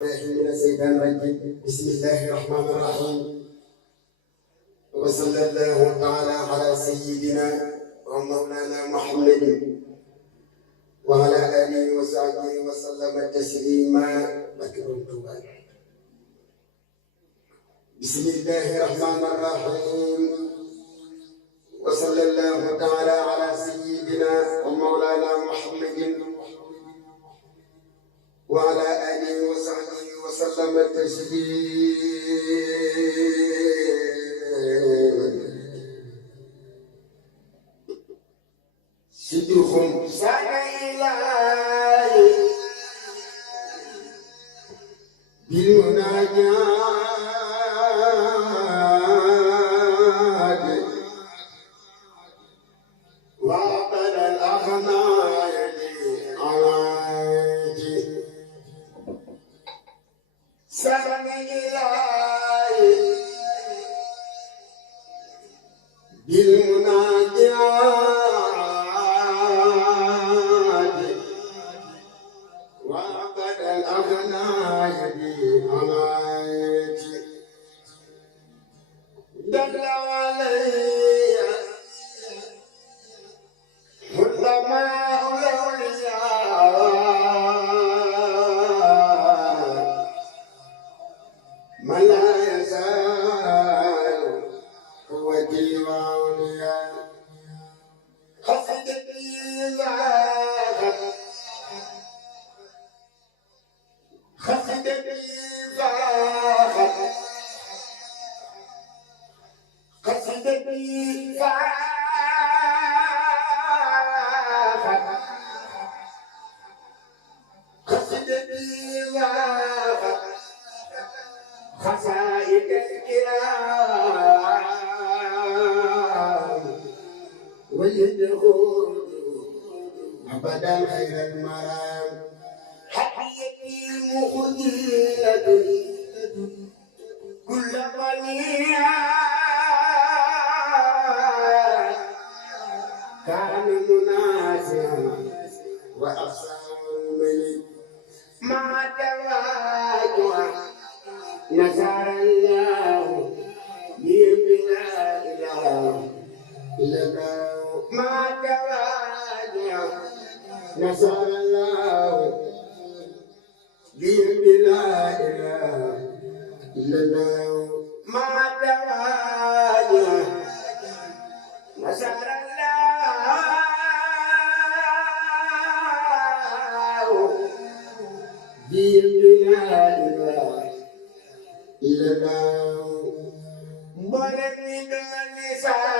من الشيطان الرجيم. بسم الله الرحمن الرحيم. وصلى الله تعالى على سيدنا ومولانا محمد وعلى آله وصحبه وسلم تسليما. بسم الله الرحمن الرحيم. وصلى الله تعالى على سيدنا ومولانا محمد وعلى آله وصحبه وسلم تسليما. صدقهم سان إلهي بالمناجات وعقد الأغنايا عليك سان إلهي بالمناجات وعقد الأغنايا عليك دل علي علماء الأولياء من لا يزال قوتي وأولياء خصدتي زاغت خصدتي زاغت خصدتي زاغت خصدتي زاغت خسائد الكرام ويدخل أبدا خير المرام حقيقتي مخجلة كل منيا كان مناسيا وأقسام الملك مع تواجع نصر الله بلا إله إلا الله ما تواجع نصر الله بلا إله إلا الله ما تواجع نصر الله بلا إله إلا الله مولد النساء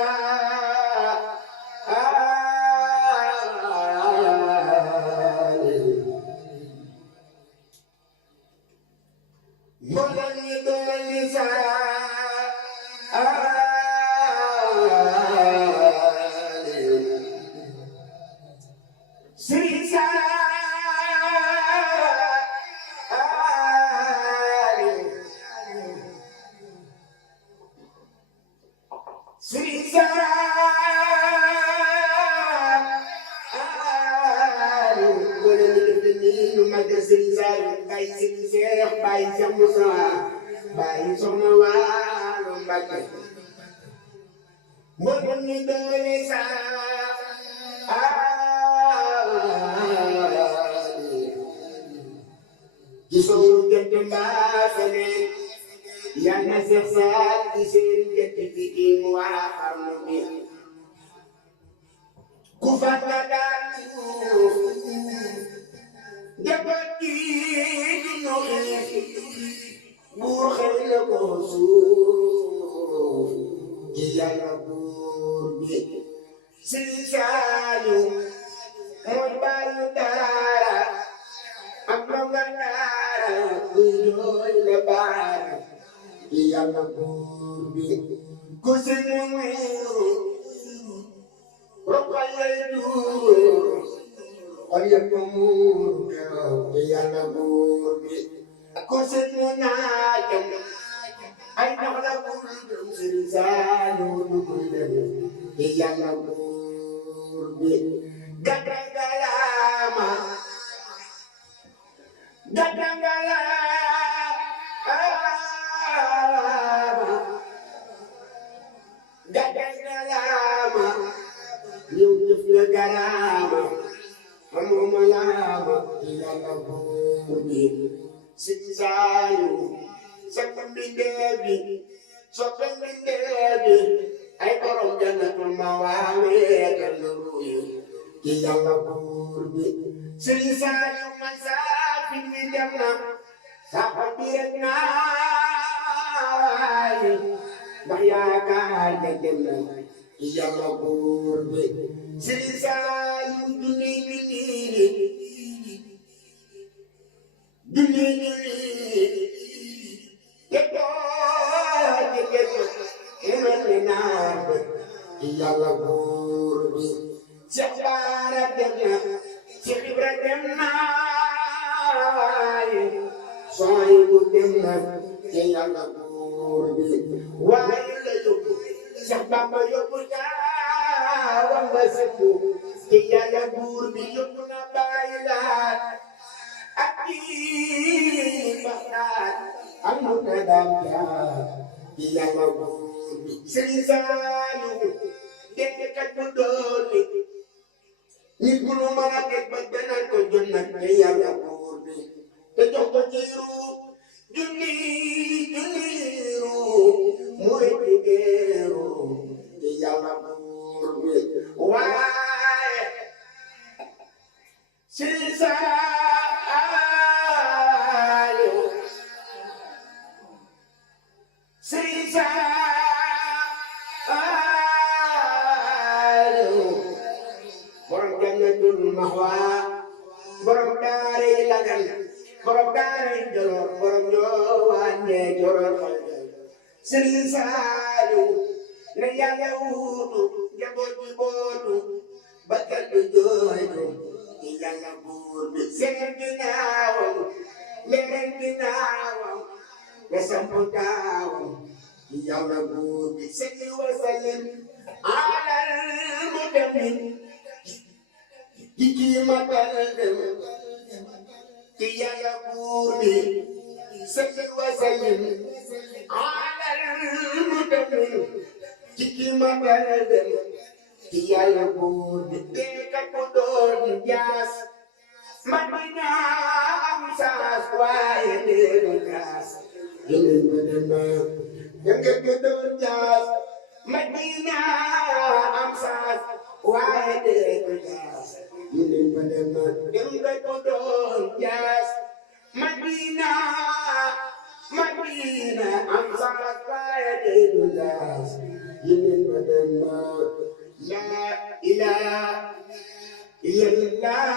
مولد النساء Gadangala Sinsayu Sakam bindebi Sokam bindebi Ay borom jannatul mawawe Kalluruyu Ki Yàlla buur bi Sinsayu Masafin mi dem na Saxal bi rek naay ndax yaakaar nga dem na Ki Yàlla buur bi Sinsayu junni Yàlla buur bi Seex Baara dem na Seex Ibra dem na Suwaybu dem na te Yàlla buur bi waaye la yóbbu Seex Bamba yóbbu taawam ba sëkku te Yàlla buur bi yóbbu na Baay Laat ak kii Baxdaad ak Murtadam te Yàlla buur bi Sëriñ Saalu dégg kat bu doole nit ku nu mën a teg ba beneen ko jot nag te Yàlla buur bi te jox ko ci junni mooy tigeeru te Yàlla buur bi waaye Sëriñ Saalu Sëriñ Saalu borom jannatul mahwa borom daaray lagan borom daaray joloor borom ñoowaane joloor Sëriñ Saalu ne Yàlla wuutu njaboot bi bootu ba kaddu jooju ci Yàlla buur bi seen ginnaawam leneen ginnaawam la sampu taawam ci Yàlla buur bi salli wa sallim alal mutamin Kiki matal dem ci Yàlla buur bi salli wa sallim alal mutamin Kiki matal dem ci Yàlla buur bi deka ko doon jaas Madina am saas waaye deenu jaas yeneen ba dem na deka ko doon jaas Madina am saas waaye deenu jaas yeneen ba dem na deka ko doon jaas Madina am saas waaye deenu jaas yeneen ba dem na La ilaha illallah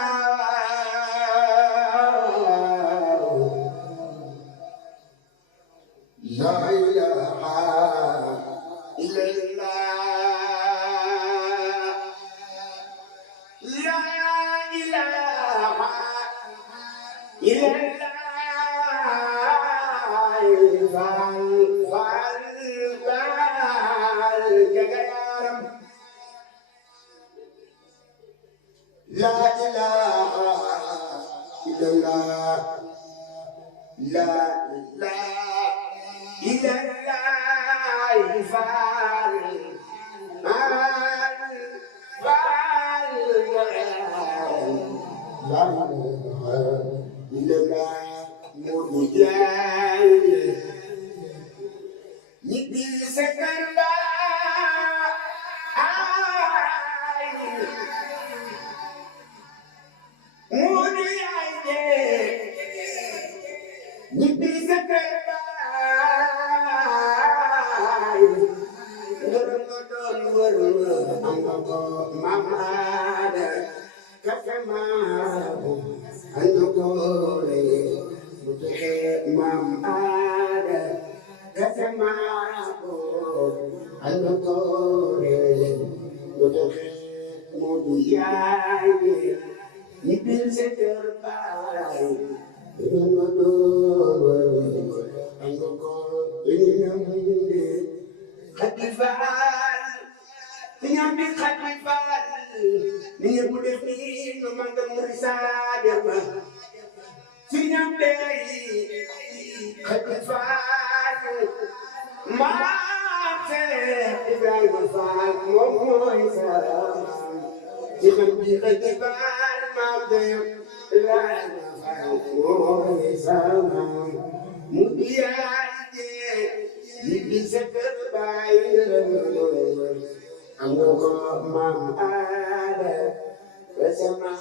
La ilaha illallah La ilaha illallah La ilaha illallah La ilaha illallah Fal La ilaha illallah Mudu jaay Nidi sekarba Mudu yaay Nidi sekarba Ngorong ngorong mamada Kakamabu Anukore Mutehe mamada Kakamabu Anukore Mutehe Mudu yaay Nibil sekarbai Ngorong Anukore Inyamde Khatifal Inyamde Khatifal Niye bude fi no manga murisade ma Inyamde Khatifal Ma se Ibrahim Fall Moy salam Inyamde Khatifal Ma de Ibrahim Fall mooy sama mu diyaay yi di sa kër baay am nga ko maam aada ba sama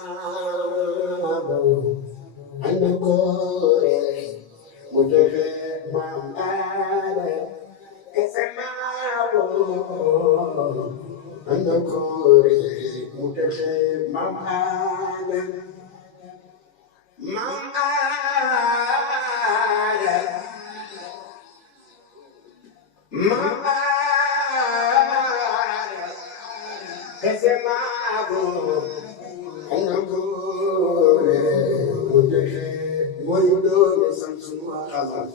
boobu am nga ko mu joxe maam aada ba sama boobu am nga ko mu joxe maam aada maam aada maam aada kese maabo ana góore mu joxe mooy doole Samsu Xasan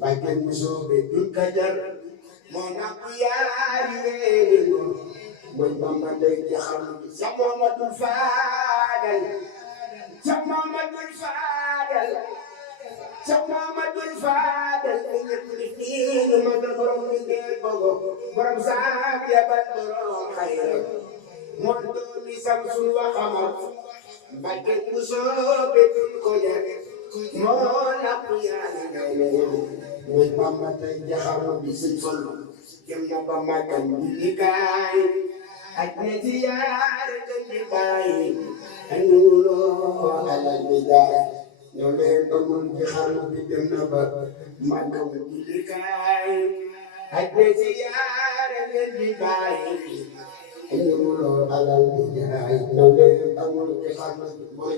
bàjjen bu soobe dun ka jar moo napp yaari weeri mooy Bamba day jaxam sa Muhammadul Faadal sa Muhammadul Faadal sa Muhammadul Faadal te ñëpp di fiinu ma nga borom bi dee bogo borom saam yabal borom xayra moo doomi Samsul Waxamar Mbàkke bu soobe dun ko jar moo napp yaari weeri mooy Bamba day jaxam bi Sëñ Fallu jëm na ba Màggal bi likaay ak ne ci yaare gën di bàyyi añuuloo alal bi daay ñoo leen amul ci xarnu bi dem na ba Màggal bi likaay ak ne ci yaare gën di bàyyi añuuloo alal bi daay ñoo leen amul ci xarnu bi mooy